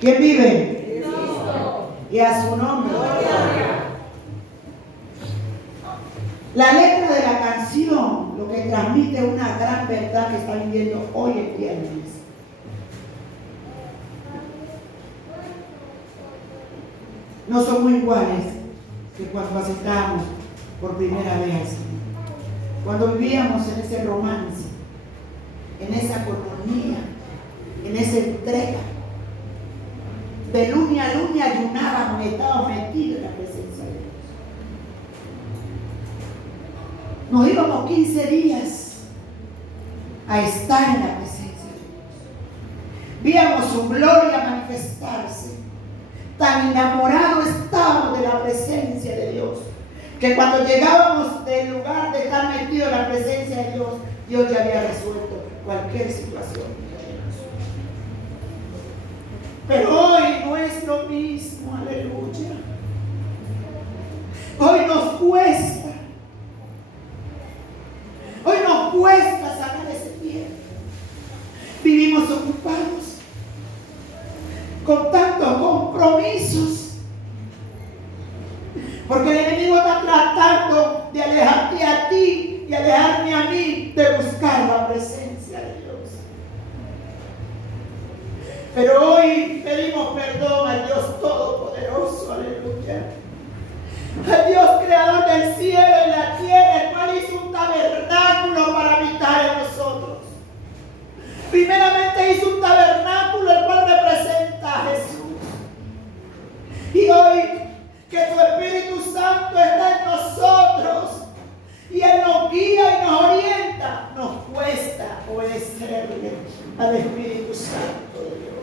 ¿Quién vive? Cristo. Y a su nombre. Gloria. La letra de la canción lo que transmite una gran verdad que está viviendo hoy en día en la iglesia. No somos iguales que cuando aceptamos por primera vez al Señor. Cuando vivíamos en ese romance, en esa comunión, en esa entrega. De lunes a lunes ayunábamos y estábamos metidos en la presencia de Dios. Nos íbamos 15 días a estar en la presencia de Dios. Víamos su gloria manifestarse. Tan enamorados estábamos de la presencia de Dios, que cuando llegábamos del lugar de estar metidos en la presencia de Dios, Dios ya había resuelto cualquier situación. Pero hoy no es lo mismo, aleluya. Hoy nos cuesta. Hoy nos cuesta sacar ese tiempo. Vivimos ocupados con tantos compromisos, porque el enemigo está tratando de alejarte a ti y alejarme a mí de buscar la presencia de Dios. Pero hoy pedimos perdón al Dios Todopoderoso, aleluya, al Dios creador del cielo y la tierra, el cual hizo un tabernáculo para habitar en nosotros. Primeramente hizo un tabernáculo el cual representa a Jesús. Y hoy que tu Espíritu Santo está en nosotros y Él nos guía y nos orienta, nos cuesta obedecerle al Espíritu Santo de Dios.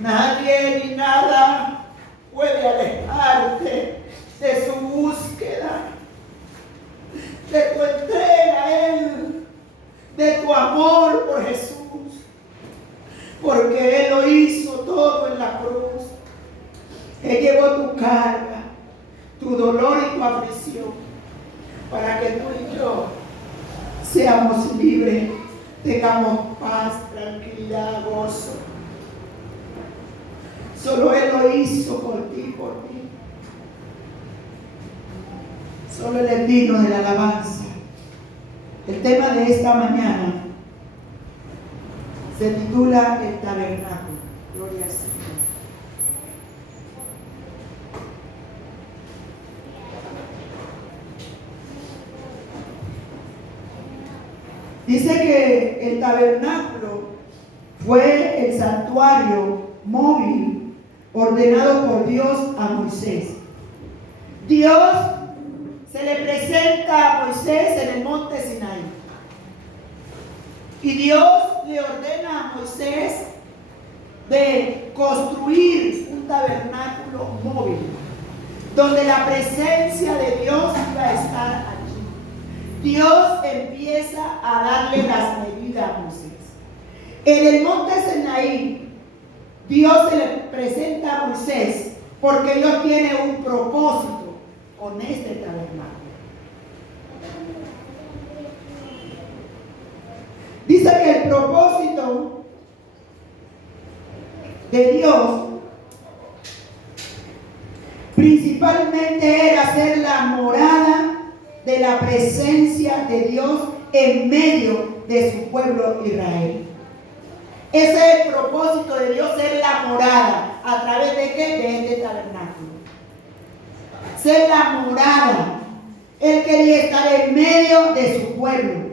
Nadie ni nada puede alejarte de su búsqueda, de tu entrega a Él, de tu amor por Jesús, porque Él lo hizo todo en la cruz. Él llevó tu carga, tu dolor y tu aflicción, para que tú y yo seamos libres, tengamos paz, tranquilidad, gozo. Solo Él lo hizo por ti y por mí. Solo Él es digno de la alabanza. El tema de esta mañana se titula El Tabernáculo. Gloria al Señor. Dice que el tabernáculo fue el santuario móvil ordenado por Dios a Moisés. Dios se le presenta a Moisés en el monte Sinaí. Y Dios le ordena a Moisés de construir un tabernáculo móvil, donde la presencia de Dios iba a estar allí. Dios empieza a darle las medidas a Moisés. En el monte Sinaí, Dios se le presenta a Moisés porque Dios tiene un propósito con este tabernáculo. Dice que el propósito de Dios principalmente era ser la morada de la presencia de Dios en medio de su pueblo Israel. Ese es el propósito de Dios, ser la morada. ¿A través de qué? De este tabernáculo. Ser la morada. Él quería estar en medio de su pueblo.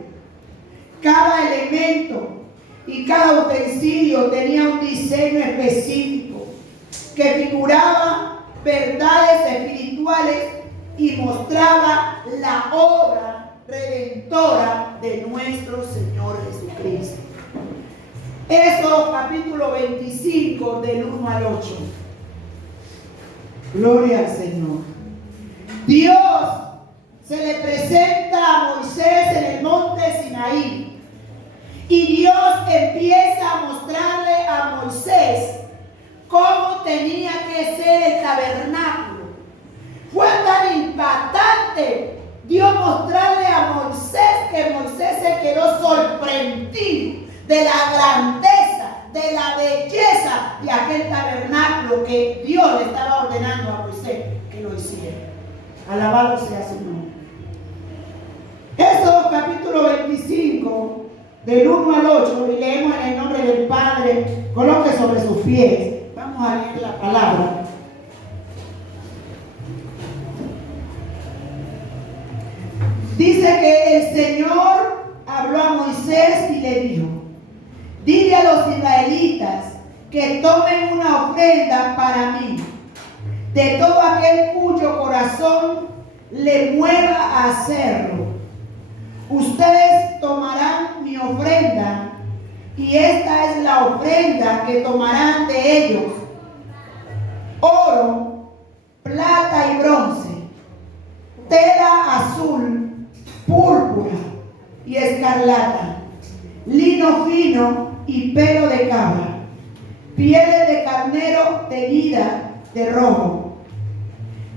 Cada elemento y cada utensilio tenía un diseño específico que figuraba verdades espirituales y mostraba la obra redentora de nuestro Señor Jesucristo. Éxodo capítulo 25 del 1 al 8. Gloria al Señor. Dios se le presenta a Moisés en el monte Sinaí y Dios empieza a mostrarle a Moisés cómo tenía que ser el tabernáculo. Fue tan impactante Dios mostrarle a Moisés que Moisés se quedó sorprendido de la grandeza, de la belleza lo que Dios le estaba ordenando a Moisés que lo hiciera. Alabado sea su nombre. Éxodo capítulo 25, del 1 al 8, y leemos en el nombre del Padre. Coloque sobre sus pies. Vamos a leer la palabra. Dice que el Señor habló a Moisés y le dijo: dile a los israelitas que tomen una ofrenda para mí, de todo aquel cuyo corazón le mueva a hacerlo. Ustedes tomarán mi ofrenda, y esta es la ofrenda que tomarán de ellos: oro, plata y bronce, tela azul, púrpura y escarlata, lino fino y pelo de cabra, pieles de carnero teñida de rojo,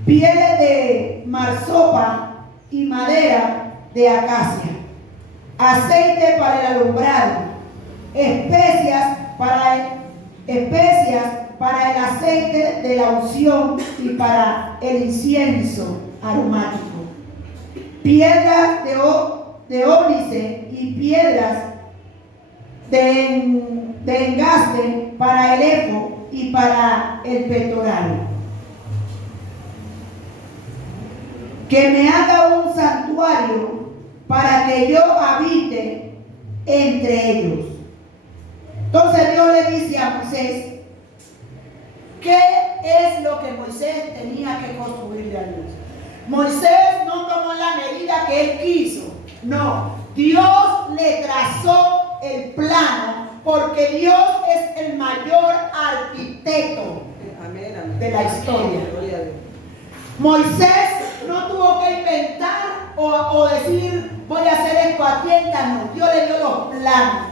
pieles de marsopa y madera de acacia, aceite para el alumbrado, especias para el aceite de la unción y para el incienso aromático, piedras de ónice y piedras de engaste para el efod y para el pectoral. Que me haga un santuario para que yo habite entre ellos. Entonces Dios le dice a Moisés, ¿qué es lo que Moisés tenía que construirle a Dios? Moisés no tomó la medida que él quiso. No, Dios le trazó el plano, porque Dios es el mayor arquitecto de la historia. Moisés no tuvo que inventar o decir, voy a hacer esto a tientas. No, Dios le dio los planos.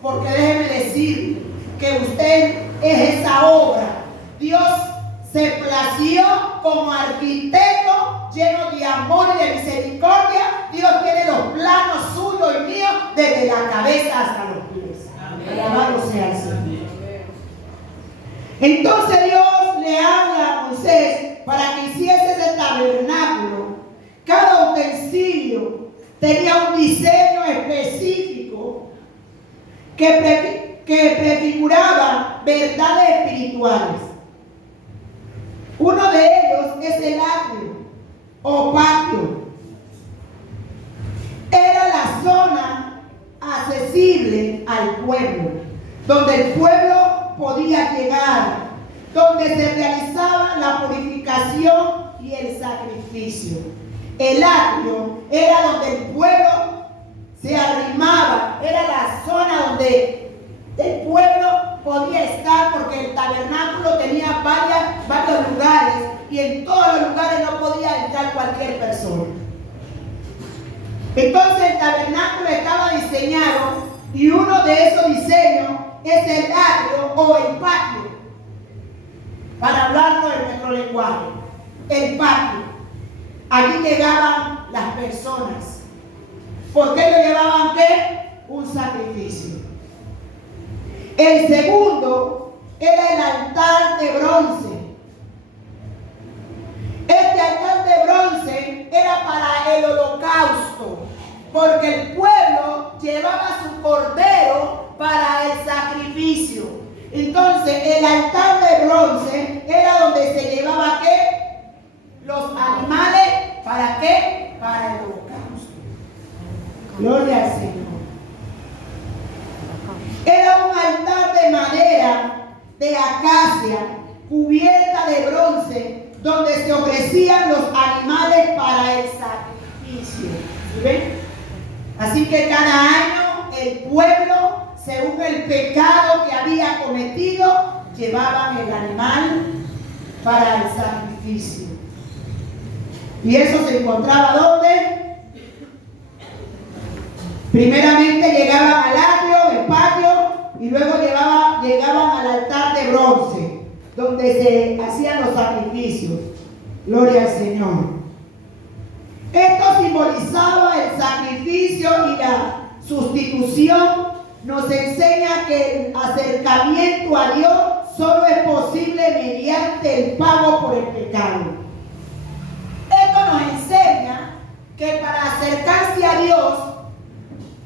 Porque déjeme decir que usted es esa obra. Dios se plació como arquitecto lleno de amor y de misericordia. Dios tiene los planos suyos y míos desde la cabeza hasta los pies. Alabado sea el Señor. Entonces Dios le habla a Moisés para que hiciese ese tabernáculo. Cada utensilio tenía un diseño específico que prefiguraba verdades espirituales. Uno de ellos es el atrio o patio. Era la zona accesible al pueblo, donde el pueblo podía llegar, donde se realizaba la purificación y el sacrificio. El atrio era donde el pueblo se arrimaba, era la zona donde el pueblo podía estar, porque el tabernáculo tenía varios lugares, y en todos los lugares no podía entrar cualquier persona. Entonces el tabernáculo estaba diseñado, y uno de esos diseños es el atrio o el patio, para hablarlo en nuestro lenguaje. El patio. Allí llegaban las personas. ¿Por qué le llevaban qué? Un sacrificio. El segundo era el altar de bronce. Este altar de bronce era para el holocausto, porque el pueblo llevaba su cordero para el sacrificio. Entonces el altar de bronce era donde se llevaba ¿qué? Los animales. ¿Para qué? Para el holocausto. Gloria al Señor. Era un altar de madera de acacia cubierta de bronce, donde se ofrecían los animales para el sacrificio. ¿Sí ven? Así que cada año el pueblo, según el pecado que había cometido, llevaban el animal para el sacrificio. ¿Y eso se encontraba dónde? Primeramente llegaban al atrio, el patio, y luego llegaban al altar de bronce, donde se hacían los sacrificios. Gloria al Señor. Esto simbolizaba el sacrificio y la sustitución. Nos enseña que el acercamiento a Dios solo es posible mediante el pago por el pecado. Esto nos enseña que para acercarse a Dios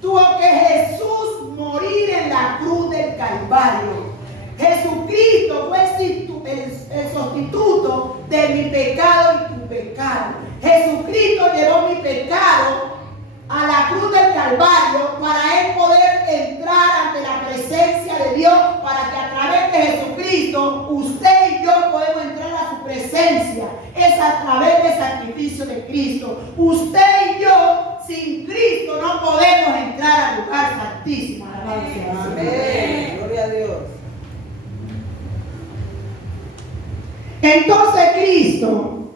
tuvo que Jesús morir en la cruz del Calvario. Jesucristo fue el sustituto de mi pecado y tu pecado. Jesucristo llevó mi pecado a la cruz del Calvario para Él poder entrar ante la presencia de Dios, para que a través de Jesucristo usted y yo podemos entrar a su presencia. Es a través del sacrificio de Cristo. Usted y yo sin Cristo no podemos entrar al lugar santísimo. Amén. Gloria a Dios. Entonces Cristo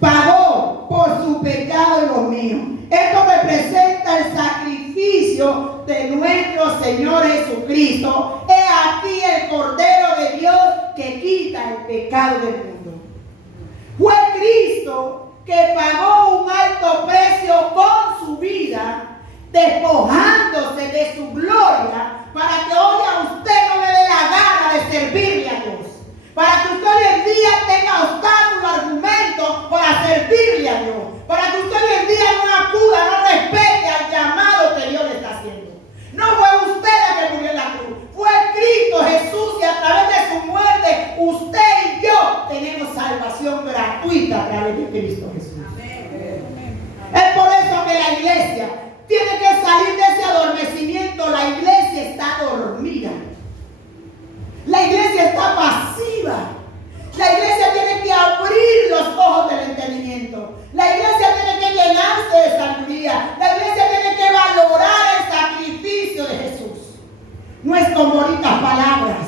pagó por su pecado y los míos. Esto representa el sacrificio de nuestro Señor Jesucristo. He aquí el Cordero de Dios que quita el pecado del mundo. Fue Cristo que pagó un alto precio con su vida, despojándose de su gloria, para que hoy a usted no le dé la gana de servirle a Dios. Para que usted hoy en día tenga obstáculos, argumentos para servirle a Dios. Para que usted hoy en día no acuda, no respete al llamado que Dios le está haciendo. No fue usted la que murió en la cruz. Fue Cristo Jesús, y a través de su muerte usted y yo tenemos salvación gratuita a través de Cristo Jesús. Amén. Es por eso que la iglesia tiene que salir de ese adormecimiento. La iglesia está dormida. La iglesia está pasiva. La iglesia tiene que abrir los ojos del entendimiento. La iglesia tiene que llenarse de sabiduría. La iglesia tiene que valorar el sacrificio de Jesús. No es con bonitas palabras.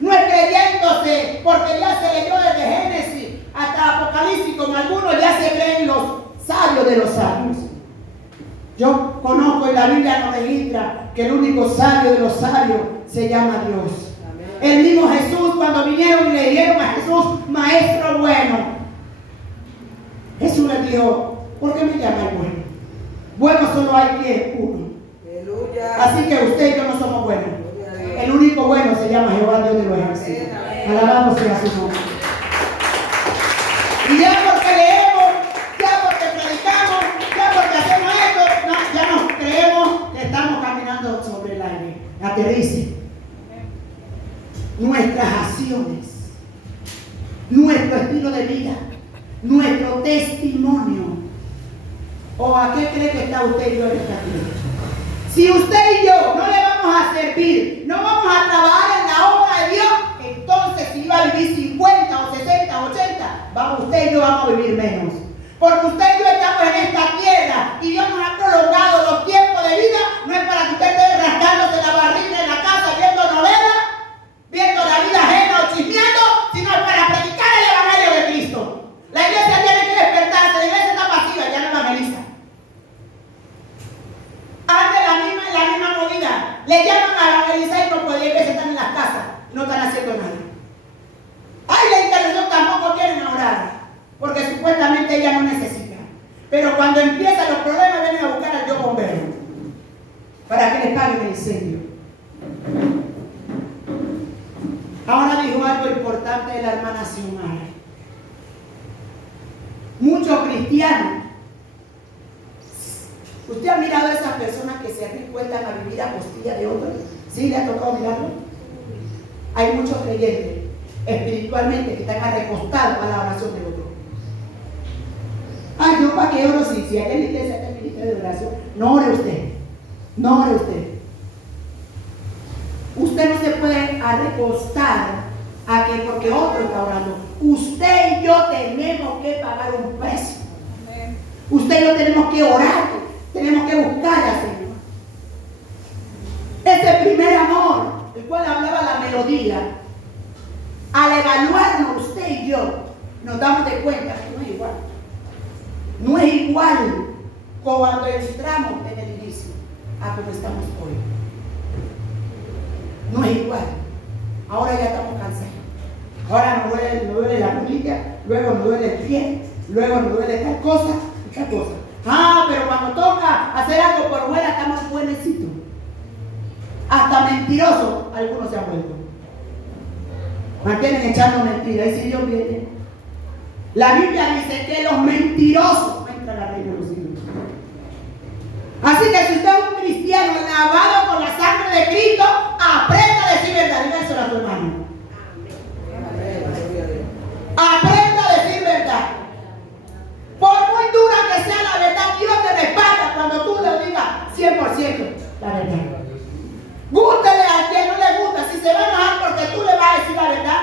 No es creyéndose, porque ya se leyó desde Génesis hasta Apocalipsis, como algunos ya se creen los sabios de los sabios. Yo conozco, en la Biblia nos registra que el único sabio de los sabios se llama Dios. El mismo Jesús, cuando vinieron y le dijeron a Jesús, maestro bueno, Jesús le dijo, ¿por qué me llamáis bueno? Bueno solo hay que uno. Aleluya. Así que usted y yo no somos buenos. El único bueno se llama Jehová Dios de los ejércitos. Alabado sea su nombre. Y ya porque leemos, ya porque predicamos, ya porque hacemos esto, no, ya nos creemos que estamos caminando sobre el aire. Aterrice. Nuestras acciones, nuestro estilo de vida, nuestro testimonio. ¿O a qué cree que está usted y yo en esta tierra? Si usted y yo no le vamos a servir, no vamos a trabajar en la obra de Dios, entonces si iba a vivir 50 o 60 o 80, usted y yo vamos a vivir menos. Porque usted y yo estamos en esta tierra y Dios nos ha prolongado los tiempos de vida. No es para que usted esté rascándose la barriga en la casa viendo novelas, viendo la vida ajena o chismeando, sino para predicar el evangelio de Cristo. La iglesia tiene que despertarse. La iglesia está pasiva, ya no evangeliza. Ande la misma movida. Le llaman a evangelizar y no pueden, que se están en las casas, no están haciendo nada. Ay, la intercesión tampoco quieren orar, porque supuestamente ella no necesita. Pero cuando empiezan los problemas, vienen a buscar al Dios bombero para que les paguen el incendio. Ahora dijo algo importante de la hermana Xiomara. Muchos cristianos, ¿usted ha mirado a esas personas que se recuestan a vivir a costilla de otros? ¿Sí le ha tocado mirarlo? Hay muchos creyentes espiritualmente que están recostados a la oración de otro. Ay, yo para qué oro si aquí en la iglesia está el ministerio de oración. No ore usted. No ore usted. Usted no se puede recostar a que porque otro está orando. Usted y yo tenemos que pagar un precio. Usted y yo tenemos que orar, tenemos que buscar al Señor. Ese primer amor, el cual hablaba la melodía, al evaluarnos usted y yo, nos damos de cuenta que no es igual. No es igual cuando entramos en el inicio a como estamos hoy. No es igual. Ahora ya estamos cansados. Ahora nos duele la rodilla, luego nos duele el pie, luego nos duele tal cosa y tal cosa. Ah, pero cuando toca hacer algo por fuera estamos buenecitos. Hasta mentirosos algunos se han vuelto. Mantienen echando mentiras. Y si Dios viene. La Biblia dice que los mentirosos no entran a la reina de los cielos. Así que si usted es un cristiano lavado con la sangre de Cristo, aprenda a decir verdad. Dígaselo a tu hermano. Aprenda a decir verdad. Por muy dura que sea la verdad, Dios te respalda cuando tú le digas 100% la verdad. Gústele a quien no le gusta. Si se va a enojar porque tú le vas a decir la verdad,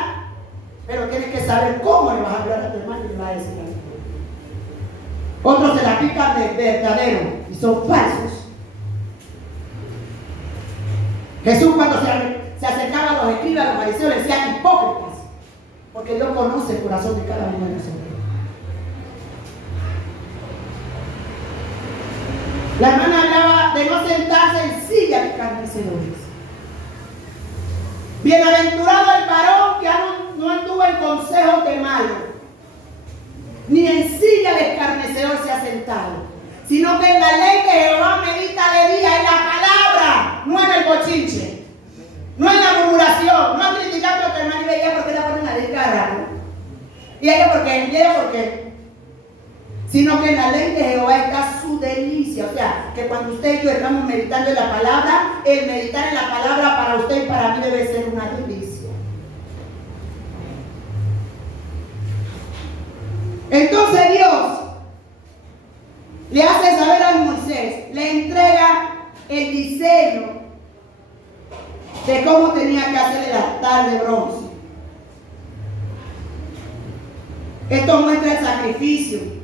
pero tienes que saber cómo le vas a hablar a tu hermano y le vas a decir la verdad. Otros se la pican de verdadero y son falsos. Jesús, cuando se acercaba a los escribas, a los fariseos, le decían hipócritas, porque Dios conoce el corazón de cada uno de nosotros. La hermana hablaba de no sentarse en silla de escarnecedores. Bienaventurado el varón que no anduvo en consejos de malos, ni en silla de escarnecedor se ha sentado, sino que en la ley de Jehová medita de día, en la palabra, no en el bochinche, no en la murmuración, no criticando a tu hermano y ella porque la ponen a dedicar, y ella porque, sino que en la ley de Jehová está su delicia. O sea, que cuando usted y yo estamos meditando en la palabra, el meditar en la palabra para usted y para mí debe ser una delicia. Entonces Dios le hace saber a Moisés, le entrega el diseño de cómo tenía que hacer el altar de bronce. Esto muestra el sacrificio.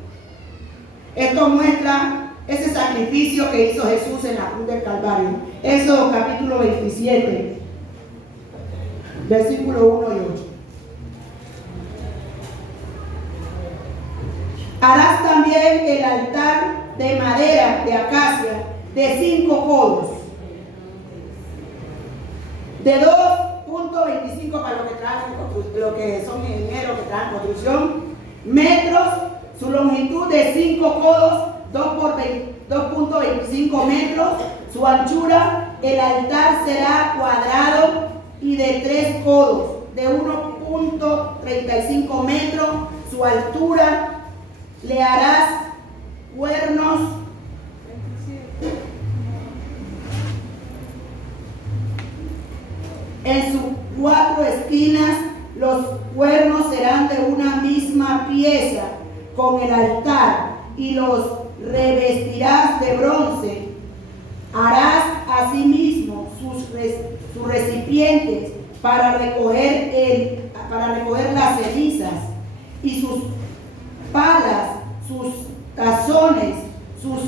Esto muestra ese sacrificio que hizo Jesús en la cruz del Calvario. Éxodo capítulo 27, versículo 1 y 8. Harás también el altar de madera de acacia de 5 codos, de 2.25 para los que son ingenieros que trabajan construcción, metros, su longitud de 5 codos, 2.25 metros, su anchura, el altar será cuadrado y de 3 codos, de 1.35 metros, su altura. Le harás cuernos en sus 4 esquinas. Los cuernos serán de una misma pieza con el altar y los revestirás de bronce. Harás asimismo sus recipientes para recoger las cenizas y sus palas, sus tazones, sus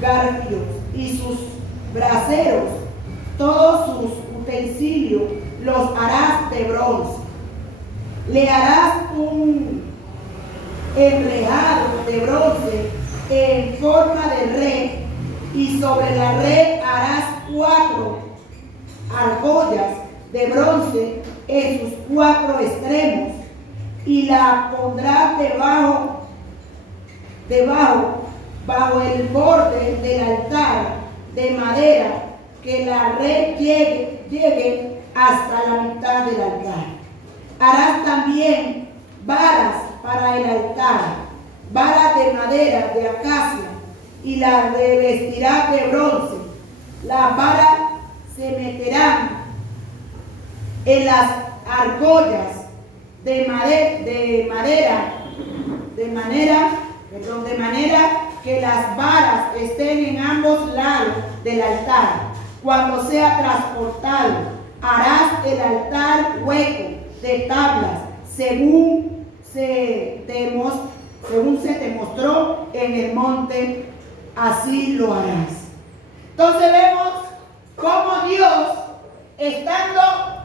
garfios y sus braseros. Todos sus utensilios los harás de bronce. Le harás un enrejado de bronce en forma de red, y sobre la red harás 4 argollas de bronce en sus 4 extremos, y la pondrás bajo el borde del altar de madera, que la red llegue hasta la mitad del altar. Harás también varas para el altar, varas de madera de acacia, y las revestirás de bronce. Las varas se meterán en las argollas de manera que las varas estén en ambos lados del altar. Cuando sea transportado, harás el altar hueco de tablas, según se te mostró en el monte, así lo harás. Entonces vemos cómo Dios, estando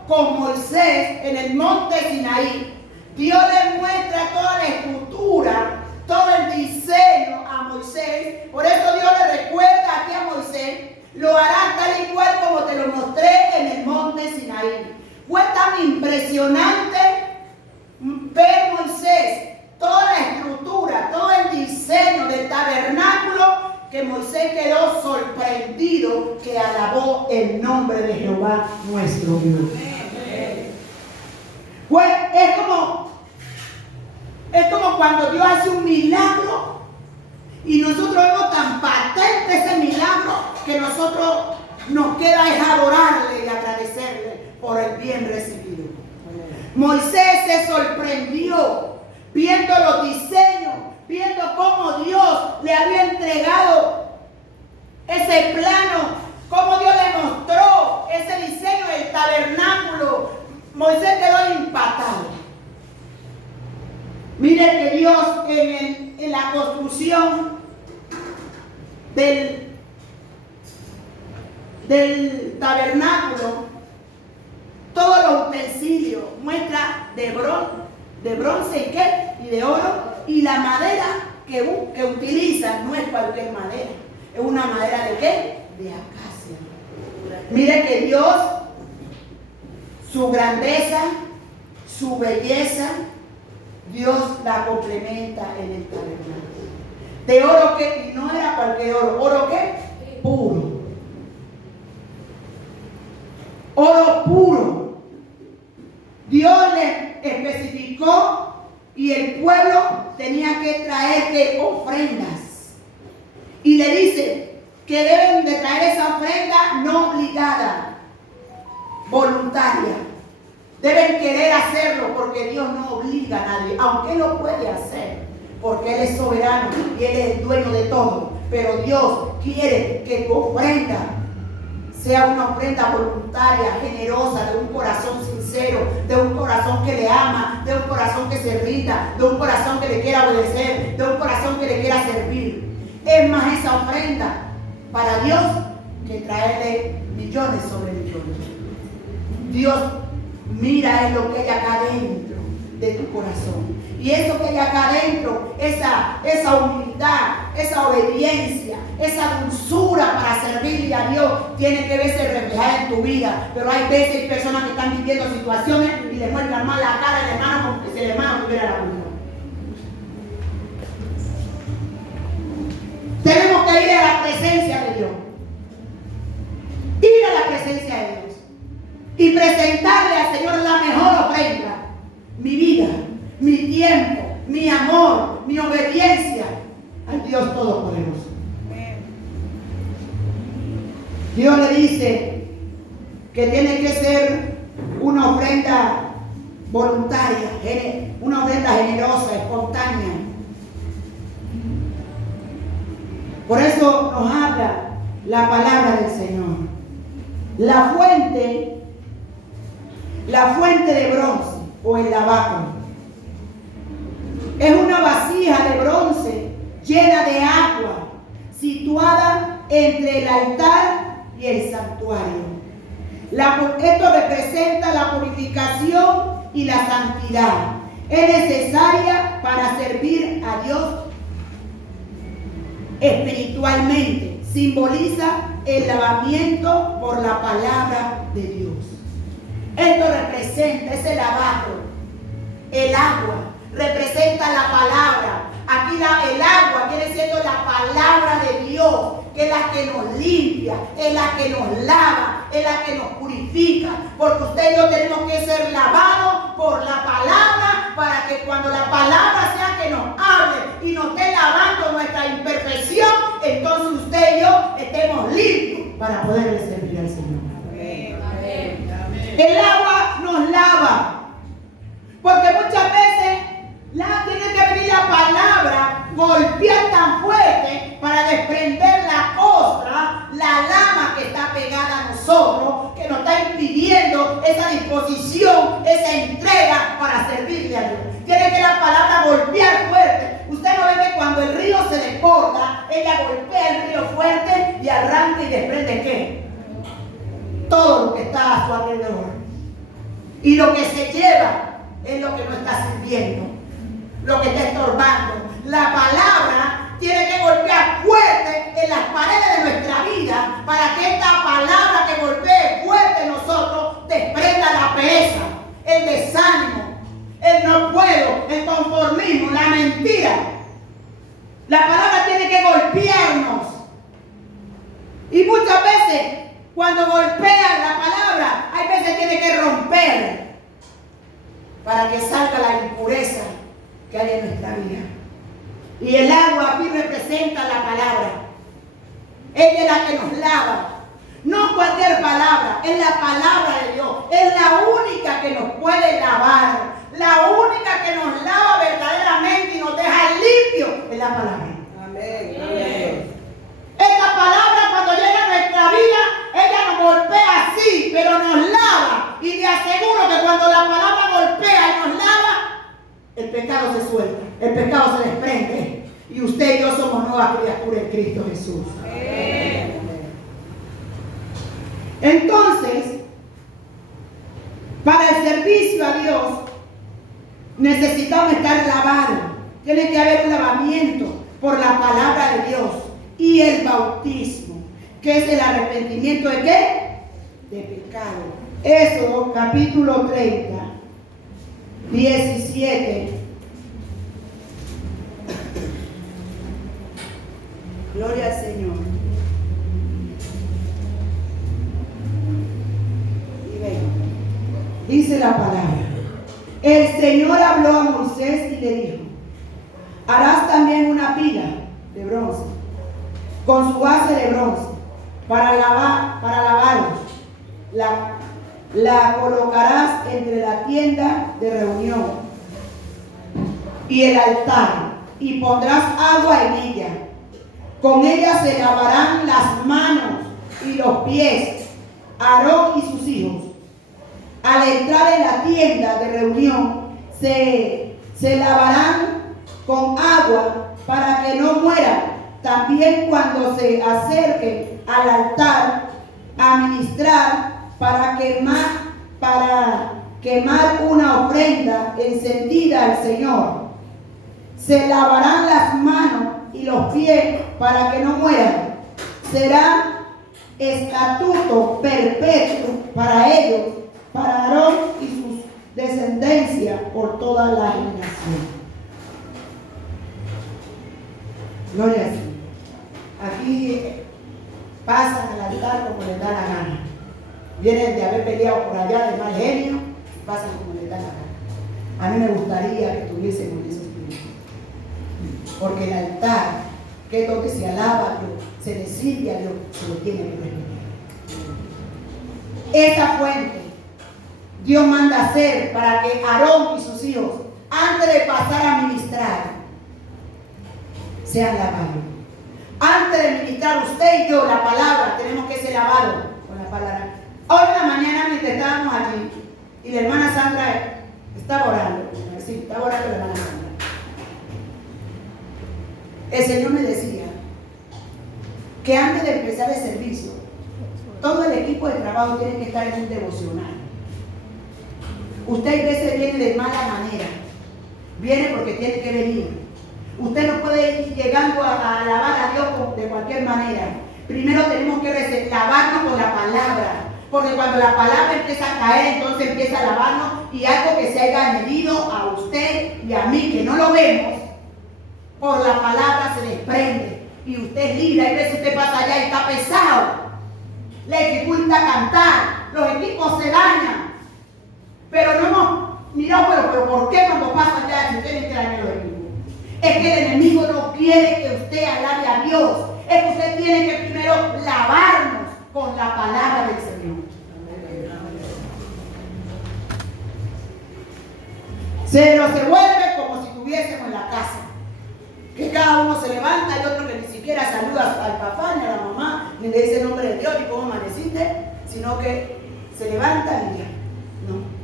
con Moisés en el monte Sinaí, Dios le muestra toda la estructura, todo el diseño a Moisés. Por eso Dios le recuerda aquí a Moisés: lo harás tal y cual como te lo mostré en el monte Sinaí. Fue tan impresionante ver Moisés toda la estructura, todo el diseño del tabernáculo, que Moisés quedó sorprendido, que alabó el nombre de Jehová nuestro Dios. milagro y nosotros vemos tan patente ese milagro que nosotros nos queda es adorarle y agradecerle por el bien recibido. Moisés se sorprendió viendo los diseños, viendo cómo Dios le había entregado ese plano, cómo Dios le mostró ese diseño del tabernáculo. Moisés quedó impactado. Mire que Dios en la construcción del tabernáculo, todos los utensilios muestra de bronce y qué, y de oro, y la madera que utilizan no es cualquier madera, es una madera de qué, de acacia. Mire que Dios, su grandeza, su belleza, Dios la complementa en el tabernáculo. De oro que, y no era cualquier oro, oro qué, puro. Oro puro. Dios le especificó y el pueblo tenía que traer ¿qué? Ofrendas. Y le dice que deben de traer esa ofrenda no obligada, voluntaria. Deben querer hacerlo porque Dios no obliga a nadie, aunque Él lo puede hacer, porque Él es soberano y Él es el dueño de todo. Pero Dios quiere que tu ofrenda sea una ofrenda voluntaria, generosa, de un corazón sincero, de un corazón que le ama, de un corazón que se rinda, de un corazón que le quiera obedecer, de un corazón que le quiera servir. Es más esa ofrenda para Dios que traerle millones sobre millones. Dios mira en lo que hay acá dentro de tu corazón. Y eso que hay acá adentro, esa humildad, esa obediencia, esa dulzura para servirle a Dios, tiene que verse reflejada en tu vida. Pero hay veces hay personas que están viviendo situaciones y le muestran mal la cara al hermano como que si el hermano tuviera la culpa. Tenemos que ir a la presencia de Dios. Ir a la presencia de Dios y presentarle al Señor la mejor ofrenda. Mi vida, mi tiempo, mi amor, mi obediencia al Dios Todopoderoso. Dios le dice que tiene que ser una ofrenda voluntaria, una ofrenda generosa, espontánea. Por eso nos habla la palabra del Señor. La fuente de bronce o el lavacro es una vasija de bronce llena de agua situada entre el altar y el santuario. Esto representa la purificación y la santidad. Es necesaria para servir a Dios espiritualmente. Simboliza el lavamiento por la palabra de Dios. Esto representa ese lavado. El agua representa la palabra. Aquí el agua viene siendo la palabra de Dios, que es la que nos limpia, es la que nos lava, es la que nos purifica. Porque usted y yo tenemos que ser lavados por la palabra para que cuando la palabra sea que nos hable y nos esté lavando nuestra imperfección, entonces usted y yo estemos limpios para poderle servir al Señor. Amén. Amén. El agua nos lava, porque muchas veces tiene que venir la palabra, golpear tan fuerte para desprender la costra, la lama que está pegada a nosotros, que nos está impidiendo esa disposición, esa entrega para servirle a Dios. Tiene que la palabra golpear fuerte. Usted no ve que cuando el río se desborda, ella golpea el río fuerte y arranca y desprende ¿qué? Todo lo que está a su alrededor. Y lo que se lleva es lo que no está sirviendo, lo que está estorbando. La palabra tiene que golpear fuerte en las paredes de nuestra vida para que esta palabra que golpee fuerte en nosotros desprenda la pereza, el desánimo, el no puedo, el conformismo, la mentira. La palabra tiene que golpearnos. Y muchas veces cuando golpea la palabra, hay veces tiene que romper para que salga la impureza que hay en nuestra vida. Y el agua aquí representa la palabra. Ella es la que nos lava. No cualquier palabra, es la palabra de Dios. Es la única que nos puede lavar. La única que nos lava verdaderamente y nos deja limpios es la palabra. Amén. Amén. Esta palabra cuando llega a nuestra vida, ella nos golpea así, pero nos lava. Y te aseguro que cuando la palabra golpea y nos lava, el pecado se suelta, el pecado se desprende. Y usted y yo somos nuevas criaturas en Cristo Jesús. Amén. Entonces, para el servicio a Dios, necesitamos estar lavados. Tiene que haber un lavamiento por la palabra de Dios y el bautismo, que es el arrepentimiento de ¿qué? De pecado. Éxodo capítulo 30, 17. Gloria al Señor. Y ven, dice la palabra. El Señor habló a Moisés y le dijo: harás también una pila de bronce, con su base de bronce, para lavarlos. La colocarás entre la tienda de reunión y el altar, y pondrás agua en ella. Con ella se lavarán las manos y los pies, Aarón y sus hijos. Al entrar en la tienda de reunión, se lavarán con agua para que no mueran. También cuando se acerquen al altar a ministrar para quemar una ofrenda encendida al Señor, se lavarán las manos y los pies para que no mueran. Será estatuto perpetuo para ellos, para Aarón y sus descendencias por toda la generación. Gloria al Señor. Aquí pasan al altar como les da la gana. Vienen de haber peleado por allá de mal genio y pasan como les da la gana. A mí me gustaría que tuviésemos ese espíritu. Porque el altar, que es donde se alaba a Dios, se le sirve a Dios, se lo tiene que respetar. Esa fuente Dios manda hacer para que Aarón y sus hijos, antes de pasar a ministrar, sean lavados. Antes de ministrar usted y yo la palabra, tenemos que ser lavados con la palabra. Hoy en la mañana, mientras estábamos allí, y la hermana Sandra estaba orando. Sí, estaba orando la hermana Sandra. El Señor me decía que antes de empezar el servicio, todo el equipo de trabajo tiene que estar en un devocional. Usted a veces viene de mala manera. Viene porque tiene que venir. Usted no puede ir llegando a alabar a Dios de cualquier manera. Primero tenemos que lavarnos con la palabra. Porque cuando la palabra empieza a caer, entonces empieza a lavarnos. Y algo que se haya añadido a usted y a mí, que no lo vemos, por la palabra se desprende. Y usted es libre. Hay veces usted pasa allá y está pesado. Le dificulta cantar. Los equipos se dañan. Pero no hemos mirado, pero ¿por qué cuando pasa allá si usted no daña los equipos? Es que el enemigo no quiere que usted alabe a Dios. Es que usted tiene que primero lavarnos con la palabra del Señor. Se vuelve como si estuviésemos en la casa. Que cada uno se levanta y otro que ni siquiera saluda al papá ni a la mamá, ni le dice el nombre de Dios, ni cómo amaneciste, sino que se levanta y ya. No.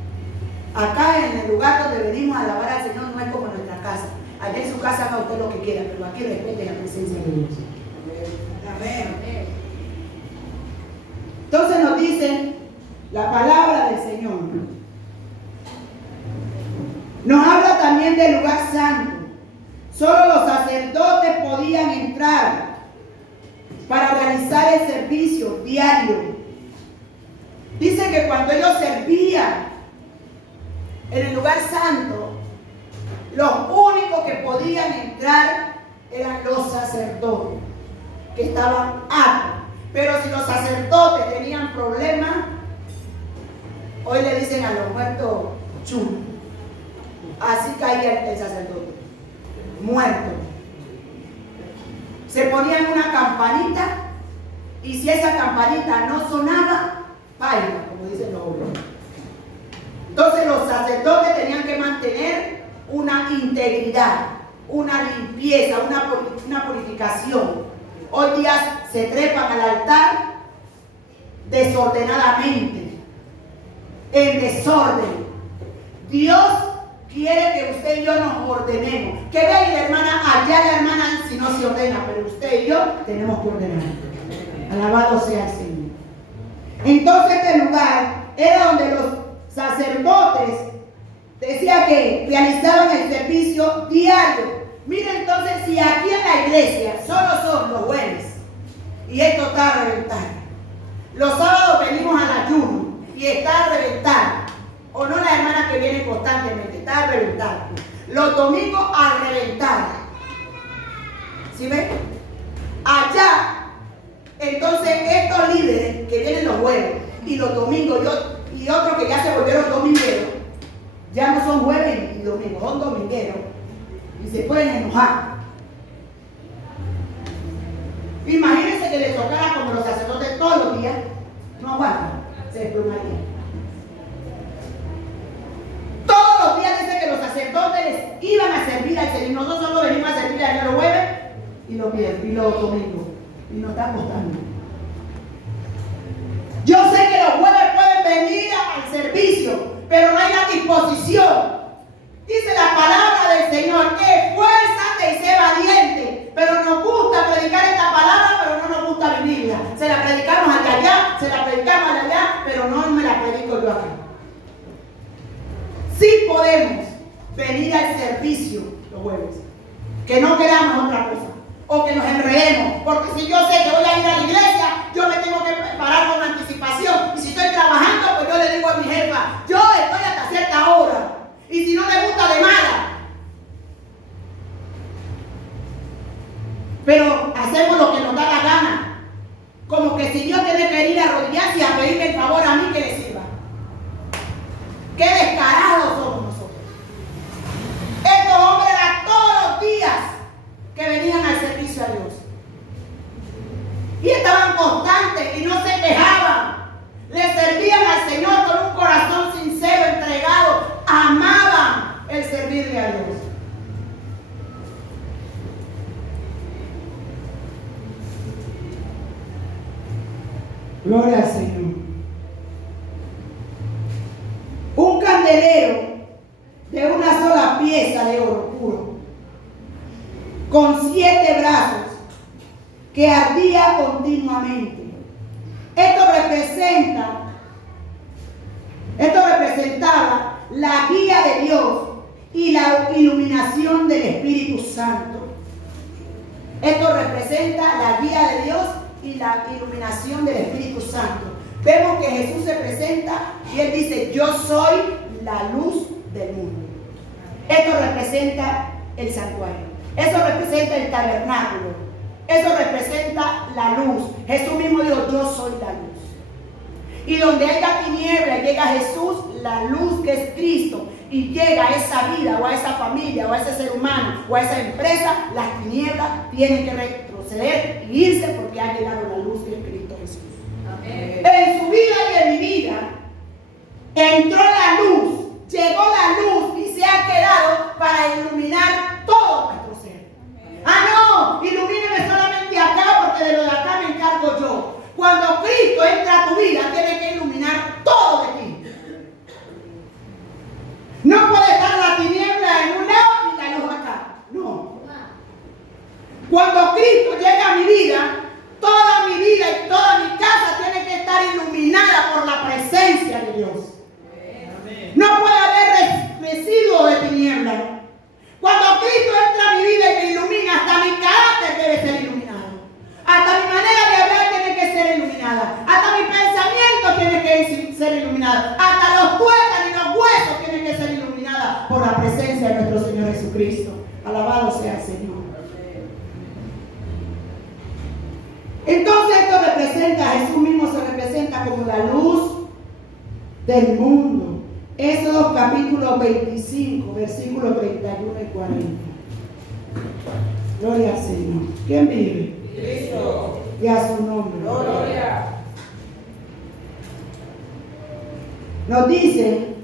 Acá en el lugar donde venimos a alabar al Señor no es como en nuestra casa. Allá en su casa haga usted lo que quiera, pero aquí respete la presencia de Dios. Amén. Entonces nos dice la palabra del Señor. Nos habla también del lugar santo. Solo los sacerdotes podían entrar para realizar el servicio diario. Dice que cuando ellos servían en el lugar santo, los únicos que podían entrar eran los sacerdotes, que estaban aptos. Pero si los sacerdotes tenían problemas, hoy le dicen a los muertos chum. Así caía el sacerdote, muerto. se ponían una campanita y si esa campanita no sonaba, baila, como dicen los hombres. Entonces los sacerdotes tenían que mantener una integridad, una limpieza, una purificación. Hoy día se trepan al altar desordenadamente, en desorden. Dios quiere que usted y yo nos ordenemos. Que vea la hermana, allá la hermana si no se ordena, pero usted y yo tenemos que ordenar. Alabado sea el Señor. Entonces este lugar era donde los sacerdotes decía que realizaban el servicio diario. Miren entonces, si aquí en la iglesia solo son los jueves y esto está a reventar, los sábados venimos al ayuno y está a reventar, o no la hermana que viene constantemente, está a reventar, los domingos a reventar, ¿sí ven? Allá, entonces estos líderes que vienen los jueves y los domingos y otros que ya se volvieron domingueros, ya no son jueves y domingos, son domingueros y se pueden enojar. Imagínense que les tocara como los sacerdotes todos los días, no aguantan, se desplomarían. Todos los días dice que los sacerdotes les iban a servir al Señor. Nosotros solo venimos a servir a los jueves y los viernes y los domingos y nos está costando. Yo sé que los jueves pueden venir al servicio, pero no hay la disposición. Dice la palabra del Señor, esfuérzate y sé valiente. Pero nos gusta predicar esta palabra, pero no nos gusta vivirla. Se la predicamos allá, se la predicamos allá, pero no me la predico yo acá. Sí podemos venir al servicio los jueves, que no queramos otra cosa, o que nos enredemos, porque si yo sé que voy a ir a la iglesia, yo me tengo que preparar con anticipación, y si estoy trabajando, pues yo le digo a mi jefa, yo estoy hasta cierta hora, y si no me gusta de mala. Pero hacemos lo que nos da la gana, como que si Dios tiene que ir a arrodillarse y a pedirme el favor a mí que le sirva. ¡Qué descarados somos nosotros! Estos hombres eran todos los días que venían al servicio a Dios. Y estaban constantes y no se quejaban. Le servían al Señor con un corazón sincero, entregado. Amaban el servirle a Dios. Gloria al Señor. Un candelero de una sola pieza de oro puro, con 7 brazos, que ardía continuamente. Esto representaba la guía de Dios y la iluminación del Espíritu Santo. Esto representa la guía de Dios y la iluminación del Espíritu Santo. Vemos que Jesús se presenta y Él dice, yo soy la luz del mundo. Esto representa el santuario. Eso representa el tabernáculo. Eso representa la luz. Jesús mismo dijo, yo soy la luz. Y donde haya tiniebla, llega Jesús, la luz que es Cristo, y llega a esa vida, o a esa familia, o a ese ser humano, o a esa empresa, las tinieblas tienen que retroceder y irse porque ha llegado la luz que es Cristo Jesús. Amén. En su vida y en mi vida entró la luz, llegó la luz y se ha quedado para iluminar todo nuestro ser. Ah, no, ilumíneme solamente acá porque de lo de acá me encargo yo. Cuando Cristo entra a tu vida, tiene que iluminar todo de ti. No puede estar la tiniebla en un lado y la luz acá. No. Cuando Cristo llega a mi vida, toda mi vida y toda mi casa tiene que estar iluminada por la presencia de Dios. No puede haber residuo de tiniebla. Cuando Cristo entra a mi vida y me ilumina, hasta mi carácter debe ser iluminado. Hasta mi manera de hablar tiene que ser iluminada. Hasta mi pensamiento tiene que ser iluminado. Hasta los tuétanos y los huesos tienen que ser iluminados por la presencia de nuestro Señor Jesucristo. Alabado sea el Señor. Entonces esto representa, Jesús mismo se representa como la luz del mundo. Éxodo capítulo 25, versículos 31 y 40. Gloria al Señor. ¿Quién vive? Cristo. Y a su nombre. Gloria. Nos dice,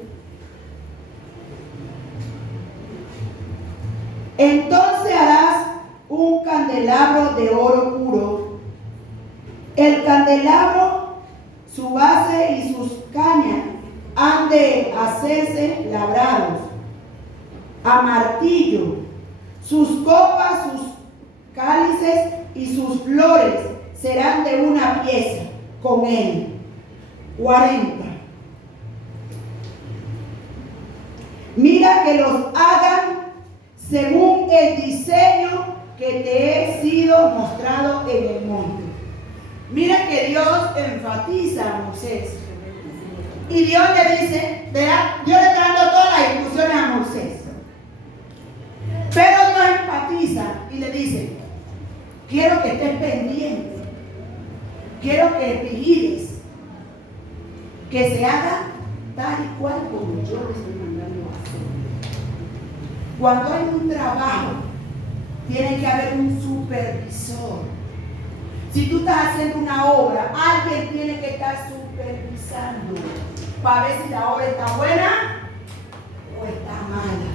entonces harás un candelabro de oro puro. El candelabro, su base y sus cañas han de hacerse labrados a martillo. Sus copas, sus cálices y sus flores serán de una pieza con él. 40. Mira que los hagan según el diseño que te he sido mostrado en el monte. Mira que Dios enfatiza a Moisés. Y Dios le dice, Dios le está dando todas las instrucciones a Moisés. Pero Dios enfatiza y le dice, quiero que estés pendiente, quiero que vigiles, que se haga tal y cual como yo le estoy mandando a hacer. Cuando hay un trabajo, tiene que haber un supervisor. Si tú estás haciendo una obra, alguien tiene que estar supervisando para ver si la obra está buena o está mala.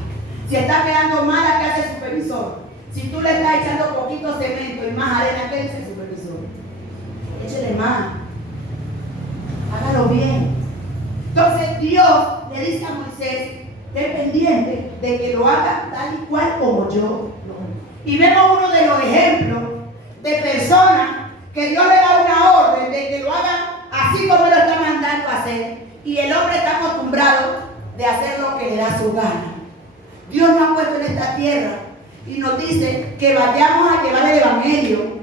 Si está quedando mala, ¿qué hace el supervisor? Si tú le estás echando poquito cemento y más arena, ¿qué dice el supervisor? Échale más. Hágalo bien. Entonces Dios le dice a Moisés, ten pendiente de que lo haga tal y cual como yo. Y vemos uno de los ejemplos de personas que Dios le da una orden de que lo hagan así como lo está mandando a hacer. Y el hombre está acostumbrado de hacer lo que le da su gana. Dios nos ha puesto en esta tierra y nos dice que vayamos a llevar el evangelio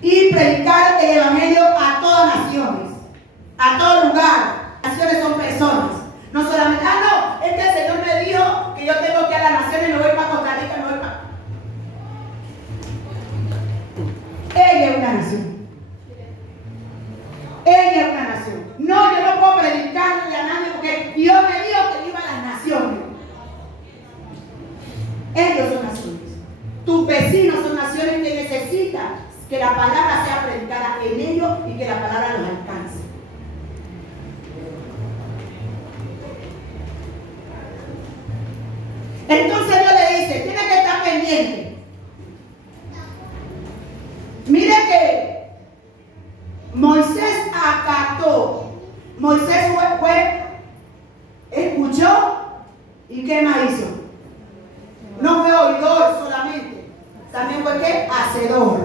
y predicar el evangelio a todas naciones, a todo lugar. Naciones son personas. No solamente, no, es que el Señor me dijo que yo tengo que ir a las naciones, me voy para Costa Rica, me voy para... Ella es una nación. Ella es una nación. No, yo no puedo predicarle a nadie porque Dios me dijo que iba a las naciones. Ellos son naciones. Tus vecinos son naciones que necesitan que la palabra sea predicada en ellos y que la palabra los alcance. Entonces Dios le dice, tiene que estar pendiente. Mire que Moisés acató. Moisés escuchó y ¿qué más hizo? No fue oidor solamente, también fue ¿qué? Hacedor.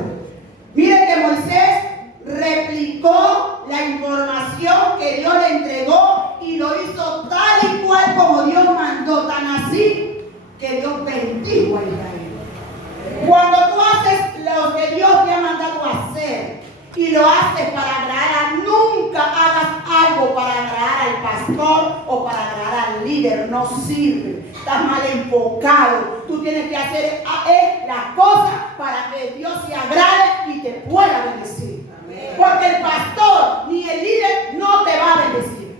Mire que Moisés replicó la información que Dios le entregó y lo hizo tal y cual como Dios mandó, tan así que Dios bendijo a Israel. Cuando tú haces lo que Dios te ha mandado a hacer y lo haces para agradar, nunca hagas algo para agradar al pastor o para agradar al líder, no sirve. Estás mal enfocado. Tú tienes que hacer las cosas para que Dios se agrade y te pueda bendecir. Porque el pastor ni el líder no te va a bendecir.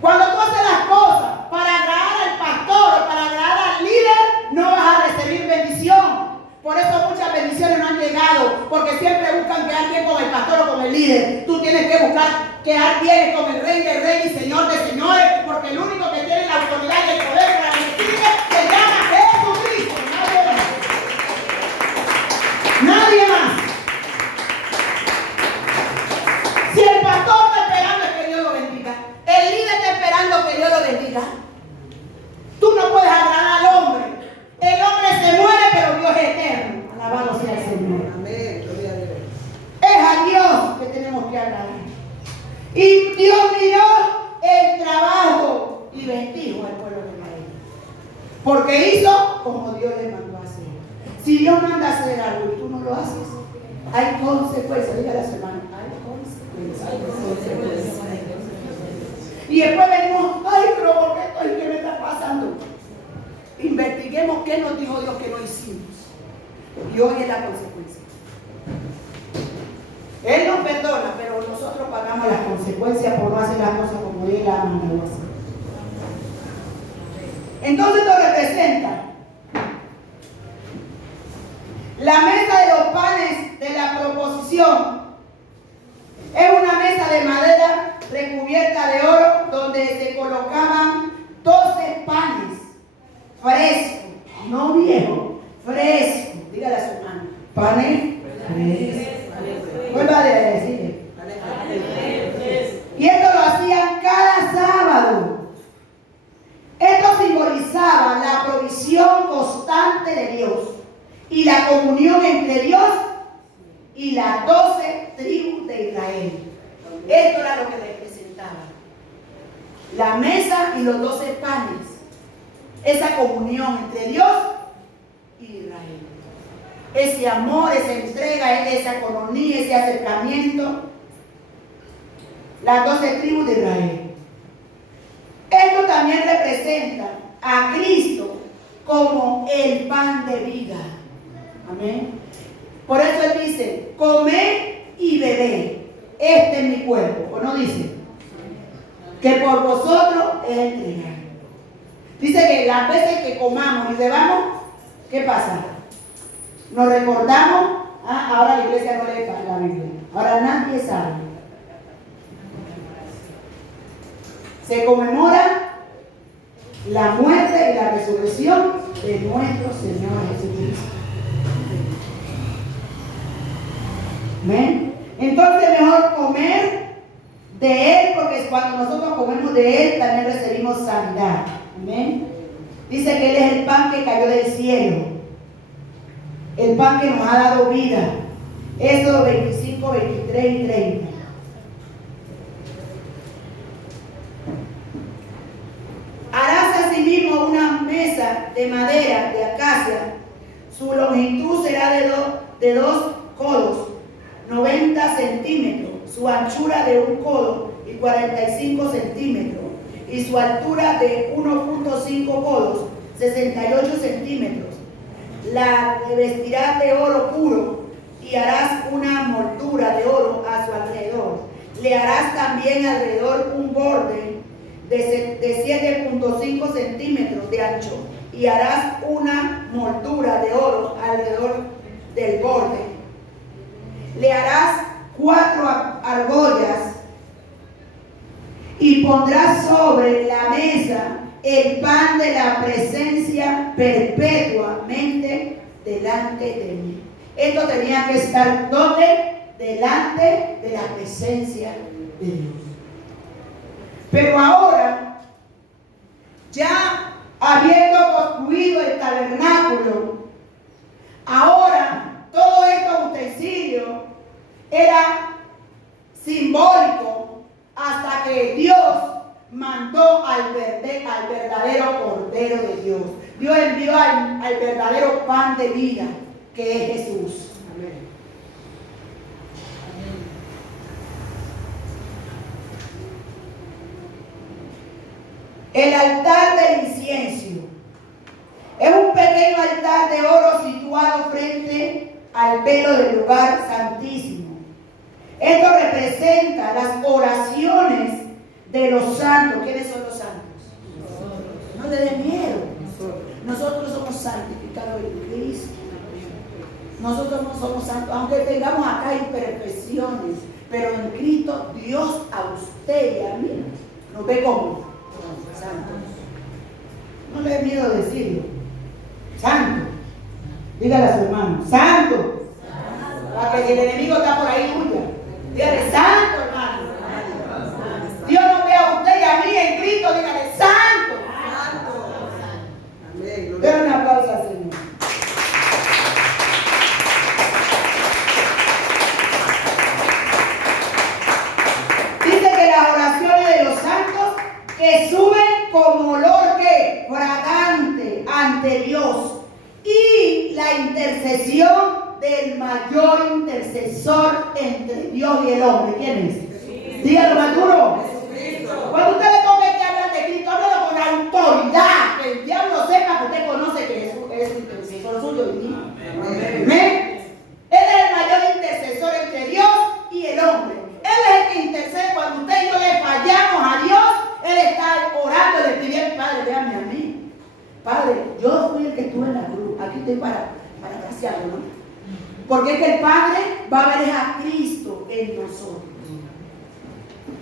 Cuando tú haces las cosas para agradar al pastor o para agradar al líder, no vas a recibir bendición. Por eso muchas bendiciones no han llegado, porque siempre buscan quedar bien con el pastor o con el líder. Tú tienes que buscar quedar bien con el rey de reyes y señor de señores, porque el único que tiene la autoridad y el poder para bendecirte se llama Jesucristo. Nadie más. Si el pastor está esperando es que Dios lo bendiga, el líder está esperando que Dios lo bendiga. Tú no puedes agradar al hombre. El hombre se muere, pero Dios es eterno. Alabado sea el Señor. Amén. Gloria a Dios. Es a Dios que tenemos que agradar. Y Dios miró el trabajo y bendijo al pueblo de Israel. Porque hizo como Dios le mandó a hacer. Si Dios manda a hacer algo y tú no lo haces, hay consecuencias. Dígale a su hermano, hay consecuencias. Y después venimos, ay, pero ¿por qué esto? ¿Qué me está pasando? Investiguemos qué nos dijo Dios que no hicimos. Y hoy es la consecuencia. Él nos perdona, pero nosotros pagamos las consecuencias por no hacer las cosas como Él ha mandado hacer. Entonces esto representa La mesa de los panes de la proposición es una mesa de madera recubierta de oro donde se colocaban 12 panes frescos, no viejos, frescos. Dígale a su hermano, panes frescos. Vuelva a decirle. Y esto lo hacían cada sábado. Esto simbolizaba la provisión constante de Dios y la comunión entre Dios y las 12 tribus de Israel. Esto era lo que representaba la mesa y los 12 panes, esa comunión entre Dios y Israel, ese amor, esa entrega, esa coronía, ese acercamiento, las 12 tribus de Israel. Esto también representa a Cristo como el pan de vida. Amén. Por eso Él dice, comed y bebed, este es mi cuerpo. ¿O no dice? Que por vosotros es entregado. Dice que las veces que comamos y bebamos, ¿qué pasa? Nos recordamos, ahora la iglesia no lee la Biblia, ahora nadie sabe. Se conmemora la muerte y la resurrección de nuestro Señor Jesucristo. ¿Ven? Entonces mejor comer de Él, porque cuando nosotros comemos de Él también recibimos sanidad. ¿Amén? Dice que Él es el pan que cayó del cielo, el pan que nos ha dado vida. Éxodo 25, 23 y 30. Harás asimismo una mesa de madera de acacia. Su longitud será de 2 codos, 90 centímetros. Su anchura de 1 codo y 45 centímetros. Y su altura de 1.5 codos, 68 centímetros. La revestirás de oro puro y harás una moldura de oro a su alrededor. Le harás también alrededor un borde de 7.5 centímetros de ancho y harás una moldura de oro alrededor del borde. Le harás 4 argollas y pondrás sobre la mesa el pan de la presencia perpetuamente delante de mí. Esto tenía que estar ¿dónde? Delante de la presencia de Dios. Pero ahora, ya habiendo construido el tabernáculo, ahora todo estos utensilios era simbólico hasta que Dios mandó al verdadero Cordero de Dios. Dios envió al verdadero pan de vida, que es Jesús. Amén. El altar del incienso es un pequeño altar de oro situado frente al velo del lugar santísimo. Esto representa las oraciones de los santos. ¿Quiénes son los santos? No le den miedo. Nosotros somos santificados en Cristo. Nosotros no somos santos, aunque tengamos acá imperfecciones, pero en Cristo Dios a usted y a mí nos ve como santos. No le dé miedo decirlo. Santo. Dígale a su hermano, santo. Para que el enemigo está por ahí huya. Dígale, santo, hermano. Dios nos ve a usted y a mí en Cristo. Dígale, santo. Amén. Denle un aplauso al Señor. Dice que las oraciones de los santos que suben como olor que fragante ante Dios, y la intercesión del mayor intercesor entre Dios y el hombre. ¿Quién es? Dígalo más duro. Cuando usted le toque que hablar de Cristo, háblalo con autoridad, que el diablo sepa que usted conoce que Jesús es el intercesor suyo y mío. Amén. Él es el mayor intercesor entre Dios y el hombre. Él es el que intercede cuando usted y yo le fallamos a Dios. Él está orando y le pidiendo, Padre, véame a mí. Padre, yo fui el que estuve en la cruz. Aquí estoy para graciarlo, ¿no? Porque es que el Padre va a ver a Cristo en nosotros.